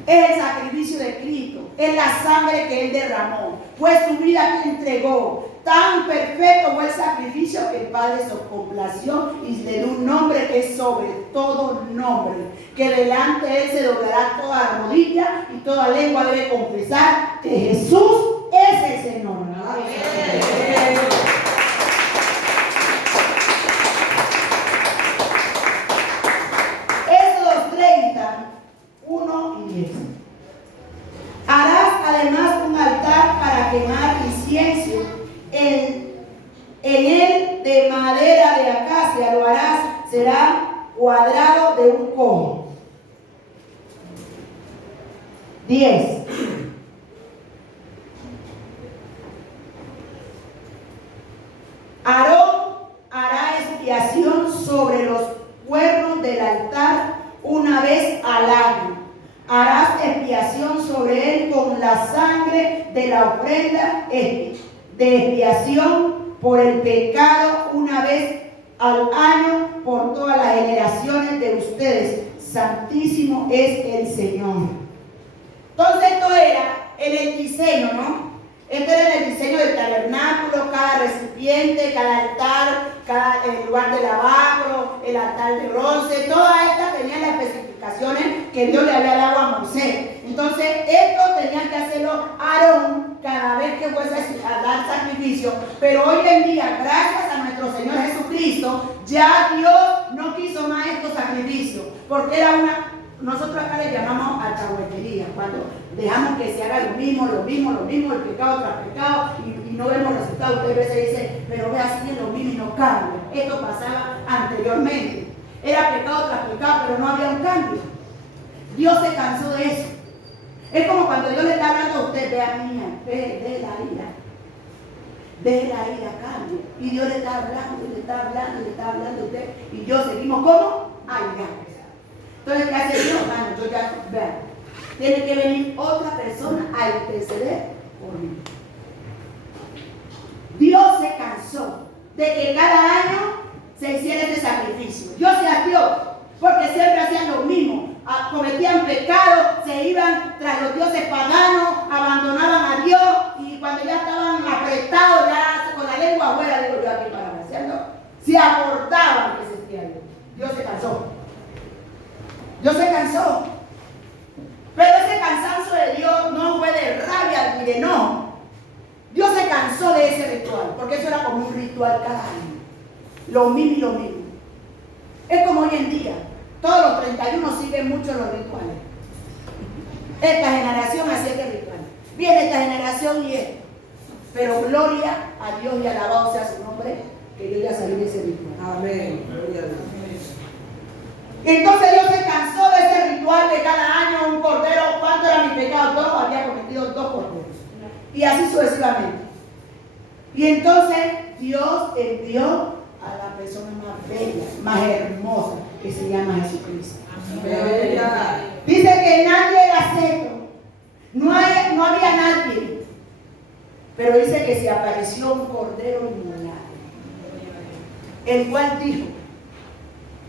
Es el sacrificio de Cristo, es la sangre que Él derramó, fue su vida que entregó. Tan perfecto fue el sacrificio que el Padre se complació y le dio un nombre que es sobre todo nombre, que delante de Él se doblará toda rodilla y toda lengua debe confesar que Jesús es el Señor. Amén. Éxodo 30, 1 y 10. Harás además un altar para quemar incienso en él de madera de acacia, lo harás, será cuadrado de un codo. 10. Aarón hará expiación sobre los cuernos del altar una vez al año. Harás expiación sobre él con la sangre de la ofrenda de expiación por el pecado una vez al año por todas las generaciones de ustedes. Santísimo es el Señor. Entonces esto era en el diseño, ¿no? Este era el diseño del tabernáculo, cada recipiente, cada altar, el lugar de lavabro, el altar de bronce, todas estas tenían las especificaciones que Dios le había dado a Moisés. Entonces, esto tenía que hacerlo Aarón cada vez que fuese a dar sacrificio. Pero hoy en día, gracias a nuestro Señor Jesucristo, ya Dios no quiso más estos sacrificios, porque era nosotros acá le llamamos alcahuetería, cuando dejamos que se haga lo mismo, el pecado tras pecado, y no vemos resultados. Usted a veces dice, pero ve así es lo mismo y no cambia. Esto pasaba anteriormente. Era pecado tras pecado, pero no había un cambio. Dios se cansó de eso. Es como cuando Dios le está hablando a usted, vea mía, de la ira. De la ira, cambie. Y Dios le está hablando, y le está hablando, y le está hablando a usted. Y yo seguimos como airados. Entonces, ¿qué hace Dios? Yo ya, vean, tiene que venir otra persona a interceder por mí. Dios se cansó de que cada año se hiciera este sacrificio. Dios se hastió porque siempre hacían lo mismo. Cometían pecado, se iban tras los dioses paganos, abandonaban a Dios y cuando ya estaban apretados, ya con la lengua afuera, digo yo aquí para ¿cierto? Se abortaban que existía Dios. Dios se cansó. Dios se cansó. Pero ese cansancio de Dios no fue de rabia ni de no. Dios se cansó de ese ritual, porque eso era como un ritual cada año. Lo mismo y lo mismo. Es como hoy en día. Todos los 31 siguen mucho los rituales. Esta generación hacía este ritual. Viene esta generación y esto. Pero gloria a Dios y alabado sea su nombre, que yo ya salí de ese ritual. Amén. Entonces Dios se cansó de ese ritual de cada año un cordero. ¿Cuánto era mi pecado? 2, había cometido 2 corderos. Y así sucesivamente. Y entonces Dios envió a la persona más bella, más hermosa, que se llama Jesucristo. Bella. Dice que nadie era seco. No había nadie. Pero dice que se apareció un cordero inmolado, el cual dijo,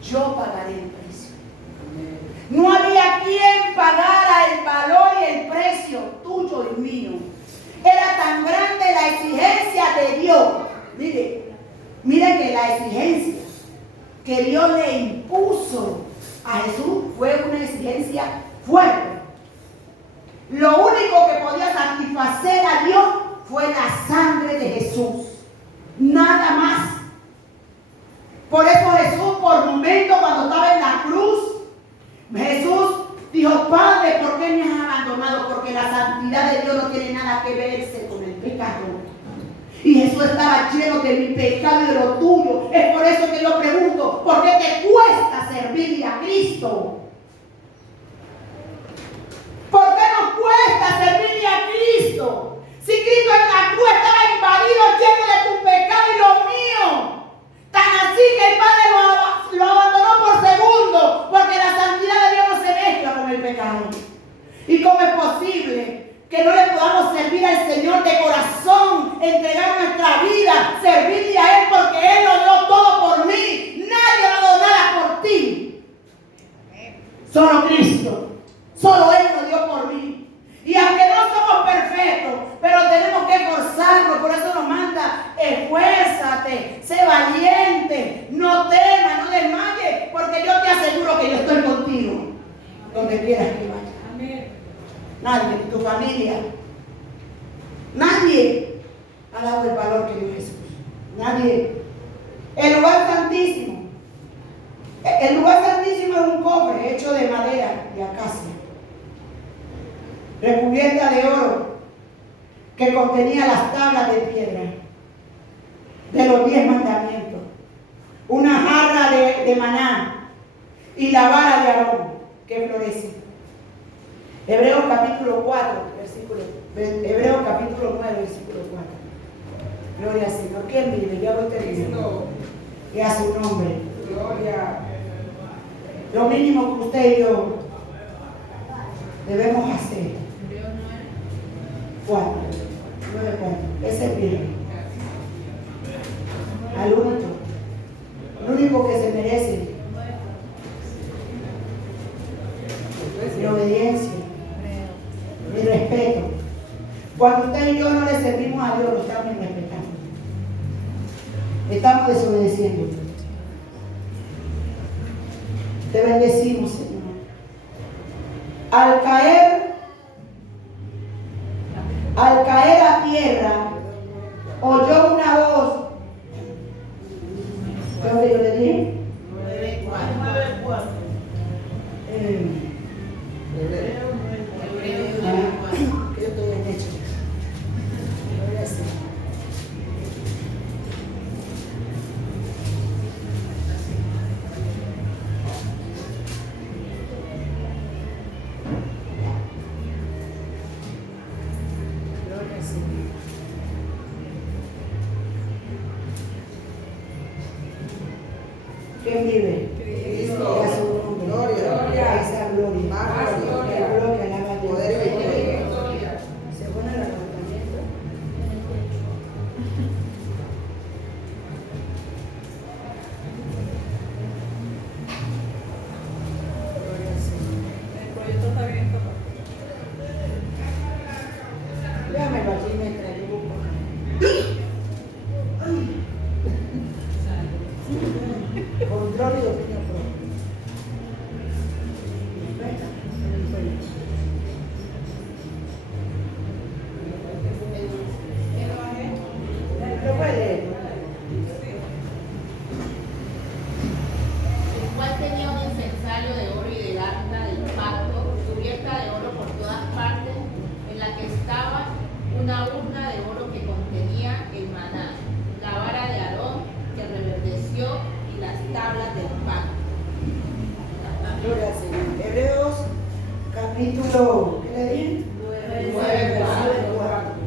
yo pagaré el precio. No había quien pagara el valor y el precio tuyo y mío. Era tan grande la exigencia de Dios. Mire que la exigencia que Dios le impuso a Jesús fue una exigencia fuerte. Lo único que podía satisfacer a Dios fue la sangre de Jesús. Nada más. Por eso Jesús, por momento, cuando estaba en la cruz, Jesús dijo, Padre, ¿por qué me has abandonado? Porque la santidad de Dios no tiene nada que verse con el pecado. Y Jesús estaba lleno de mi pecado y de lo tuyo. Es por eso que yo pregunto, ¿por qué te cuesta servirle a Cristo? ¿Por qué nos cuesta servirle a Cristo? Si Cristo en la cruz estaba invadido, lleno de tu pecado y lo mío. Tan así que el Padre lo abandonó por segundo, porque la santidad de Dios no se mezcla con el pecado. ¿Y cómo es posible que no le podamos servir al Señor de corazón, entregar nuestra vida, servirle a Él, porque Él lo dio todo por mí? Nadie me ha dado nada nadie ha dado el valor que dio Jesús. Nadie. El lugar santísimo. El lugar santísimo es un cofre hecho de madera de acacia, recubierta de oro, que contenía las tablas de piedra de los 10 mandamientos, una jarra de maná y la vara de Aarón que florece. Hebreos capítulo 4, Hebreos capítulo 9, versículo 4. Gloria al Señor. ¿Quién vive? Ya voy terminando. Y a su nombre. Gloria. Lo mínimo que usted y yo debemos hacer. 4, 9, 4. Ese es bien. Al único. El único que se merece mi obediencia, mi respeto. Cuando usted y yo no le servimos a Dios, lo estamos respetando. Estamos desobedeciendo. Te bendecimos, Señor. Al caer a tierra, oyó una voz. ¿Qué hora yo le dije? 9:4. Que yo estoy en hecho. Gloria al Señor. Gloria al Señor. ¿Quién vive? Cristo. Y a su nombre. Gloria. A esa gloria. Más gloria. La gloria, alaba a Dios. Poder y gloria. Se pone el levantamiento. Gloria al Señor. El proyecto está bien, papá. Déjamelo aquí mientras yo busco. Control y dominio propio. Lo puede leer. El cual tenía un incensario de oro y del arca del pacto, cubierta de oro por todas partes, en la que estaba una urna de oro que contenía el maná, la vara de Aarón que reverdeció y las tablas del pacto. Gloria al Señor. Hebreos capítulo, ¿qué le dije? 9, 4.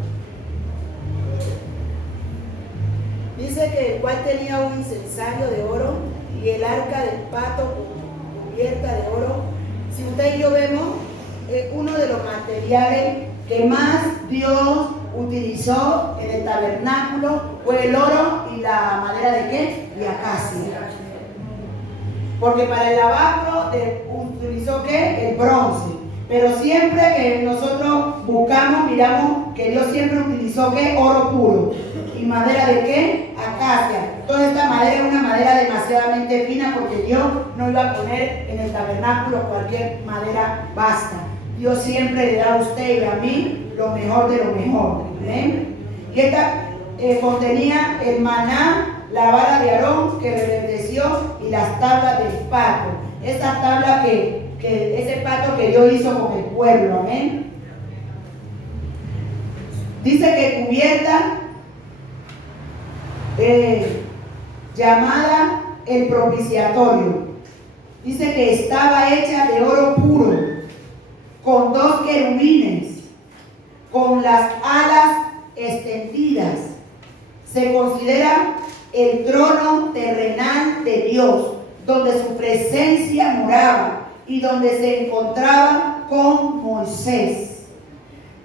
Dice que el cual tenía un incensario de oro y el arca del pacto cubierta de oro. Si usted y yo vemos, uno de los materiales que más Dios utilizó en el tabernáculo fue el oro y la madera de qué? De acacia. Porque para el lavacro utilizó ¿qué? El bronce. Pero siempre que nosotros buscamos, miramos que Dios siempre utilizó ¿qué? Oro puro. ¿Y madera de qué? Acacia. Toda esta madera es una madera demasiadamente fina porque Dios no iba a poner en el tabernáculo cualquier madera basta. Dios siempre le da a usted y a mí lo mejor de lo mejor. ¿Ven? Y esta contenía el maná, la vara de Aarón que reverdeció y las tablas del pacto. Esas tablas ese pacto que Dios hizo con el pueblo. Amén. Dice que cubierta llamada el propiciatorio. Dice que estaba hecha de oro puro, con 2 querubines, con las alas extendidas. Se considera el trono terrenal de Dios, donde su presencia moraba y donde se encontraba con Moisés.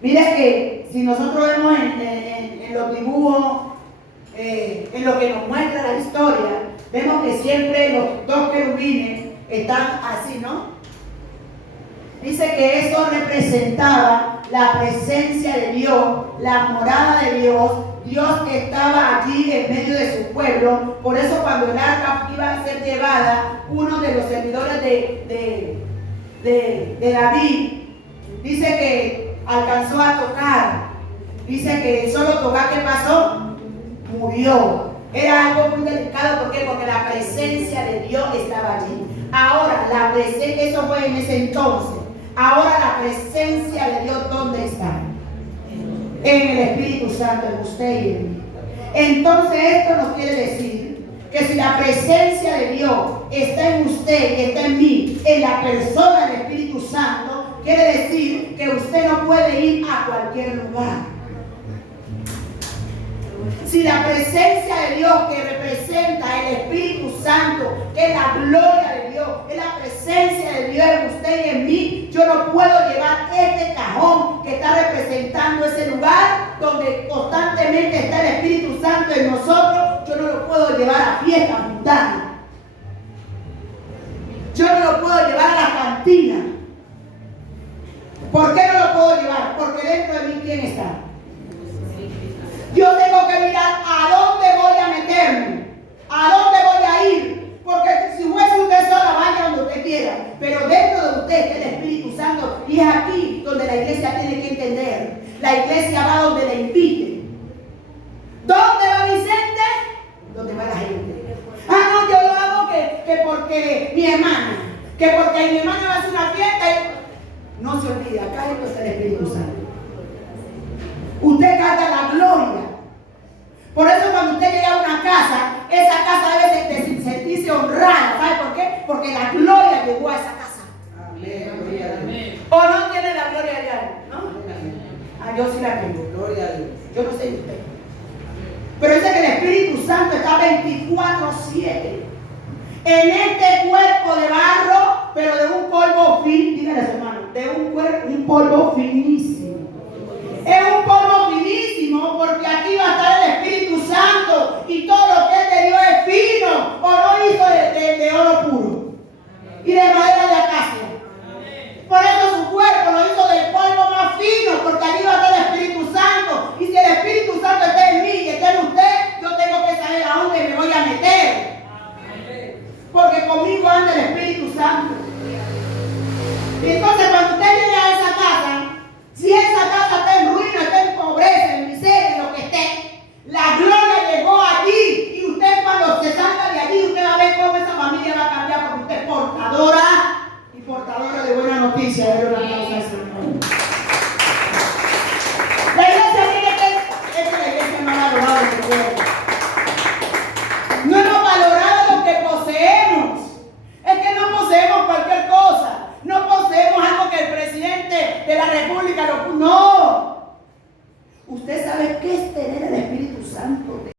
Mira que si nosotros vemos en los dibujos, en lo que nos muestra la historia, vemos que siempre los 2 querubines están así, ¿no? Dice que eso representaba la presencia de Dios, la morada de Dios. Dios estaba allí en medio de su pueblo. Por eso cuando el arca iba a ser llevada, uno de los servidores de David dice que alcanzó a tocar Dice que solo tocar, ¿qué pasó? Murió. Era algo muy delicado. ¿Por qué? Porque la presencia de Dios estaba allí. Ahora, la presencia, eso fue en ese entonces. Ahora la presencia de Dios, ¿dónde está? En el Espíritu Santo, en usted y en mí. Entonces esto nos quiere decir que si la presencia de Dios está en usted y está en mí, en la persona del Espíritu Santo, quiere decir que usted no puede ir a cualquier lugar. Si la presencia de Dios que representa el Espíritu Santo, que es la gloria de Dios, es la presencia de Dios en usted y en mí, yo no puedo llevar este cajón que está representando ese lugar donde constantemente está el Espíritu Santo en nosotros, yo no lo puedo llevar a fiestas mundanas. Yo no lo puedo llevar a la cantina. ¿Por qué no lo puedo llevar? Porque dentro de mí, ¿quién está? Yo tengo que mirar a dónde voy a meterme, a dónde voy a ir, porque si fuese usted sola, vaya donde usted quiera, pero dentro de usted está el Espíritu Santo y es aquí donde la iglesia tiene que entender. La iglesia va donde le invite. ¿Dónde va Vicente? ¿Dónde va la gente? Ah, no, yo lo hago que porque mi hermana, que porque mi hermana va a hacer una fiesta y... No se olvide, acá está el Espíritu Santo. Usted carga la gloria. Por eso cuando usted llega a una casa, esa casa debe sentirse honrada. ¿Sabe por qué? Porque la gloria llegó a esa casa. Amén. ¿O no tiene la gloria de Dios? ¿No? Ah, yo sí la tengo. Gloria a Dios. Yo no sé de usted. Pero dice que el Espíritu Santo está 24/7 en este cuerpo de barro, pero de un polvo fino. Dígale a su hermano, de un polvo finísimo. Es un polvo finísimo porque aquí va a estar el Espíritu Santo y todo lo que es de Dios es fino. O no hizo de oro puro y de madera de acacia. Por eso su cuerpo lo hizo del polvo más fino, porque allí va a estar el Espíritu Santo. Y si el Espíritu Santo está en mí y está en usted, yo tengo que saber a dónde me voy a meter. Porque conmigo anda el Espíritu Santo. Y entonces cuando usted viene a esa casa, si esa casa está en ruina, está en pobreza, en miseria, en lo que esté, la gloria llegó allí. Y usted cuando se salga de allí, usted va a ver cómo esa familia va a cambiar, porque usted es portadora y portadora de buena noticia.